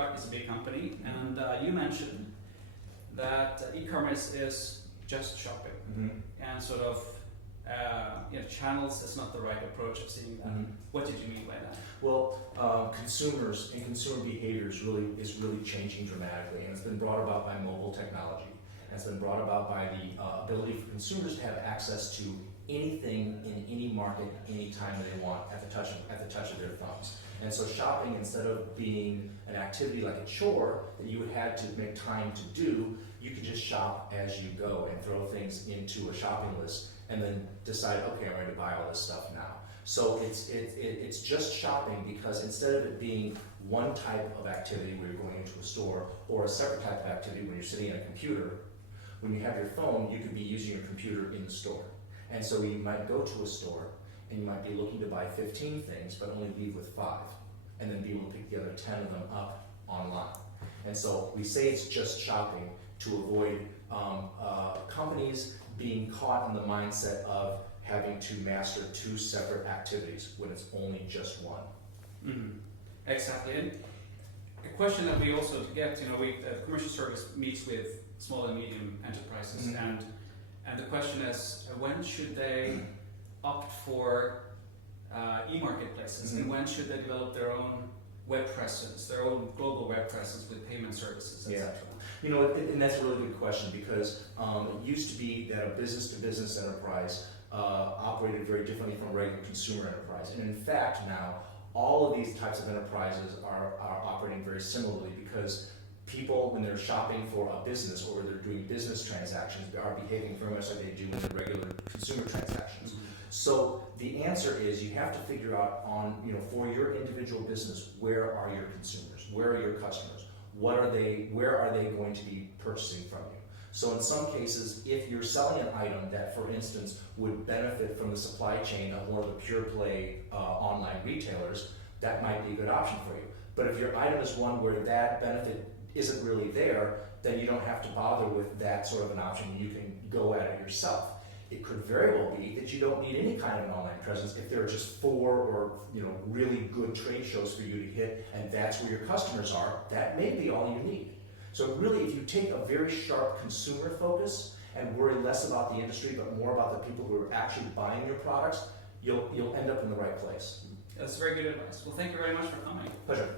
Kimberly-Clark is a big company, and you mentioned that e-commerce is just shopping, and sort of channels is not the right approach of seeing that. What did you mean by that? Well, consumers and consumer behaviors is really changing dramatically, and it's been brought about by mobile technology. And it's been brought about by the ability for consumers to have access to anything in any market, anytime they want, at the touch of their thumbs. And so shopping, instead of being an activity like a chore that you would have to make time to do, you can just shop as you go and throw things into a shopping list and then decide, okay, I'm ready to buy all this stuff now. So it's just shopping, because instead of it being one type of activity where you're going into a store, or a separate type of activity when you're sitting at a computer, when you have your phone, you could be using your computer in the store. And so you might go to a store and you might be looking to buy 15 things, but only leave with 5, and then be able to pick the other 10 of them up online. And so we say it's just shopping to avoid companies being caught in the mindset of having to master 2 separate activities when it's only just one. Exactly. And a question that we also get, the commercial service meets with small and medium enterprises, and the question is, when should they opt for e-marketplaces, and when should they develop their own web presence, their own global web presence with payment services, etc.? And that's a really good question, because it used to be that a business-to-business enterprise operated very differently from a regular consumer enterprise. And in fact, now, all of these types of enterprises are operating very similarly, because people, when they're shopping for a business or they're doing business transactions, they are behaving very much like they do in the regular consumer transactions. So the answer is, you have to figure out for your individual business, where are your consumers? Where are your customers? Where are they going to be purchasing from you? So in some cases, if you're selling an item that, for instance, would benefit from the supply chain of one of the pure play online retailers, that might be a good option for you. But if your item is one where that benefit isn't really there, then you don't have to bother with that sort of an option. You can go at it yourself. It could very well be that you don't need any kind of an online presence if there are just 4 or really good trade shows for you to hit, and that's where your customers are. That may be all you need. So really, if you take a very sharp consumer focus and worry less about the industry but more about the people who are actually buying your products, you'll end up in the right place. That's very good advice. Well, thank you very much for coming. Pleasure.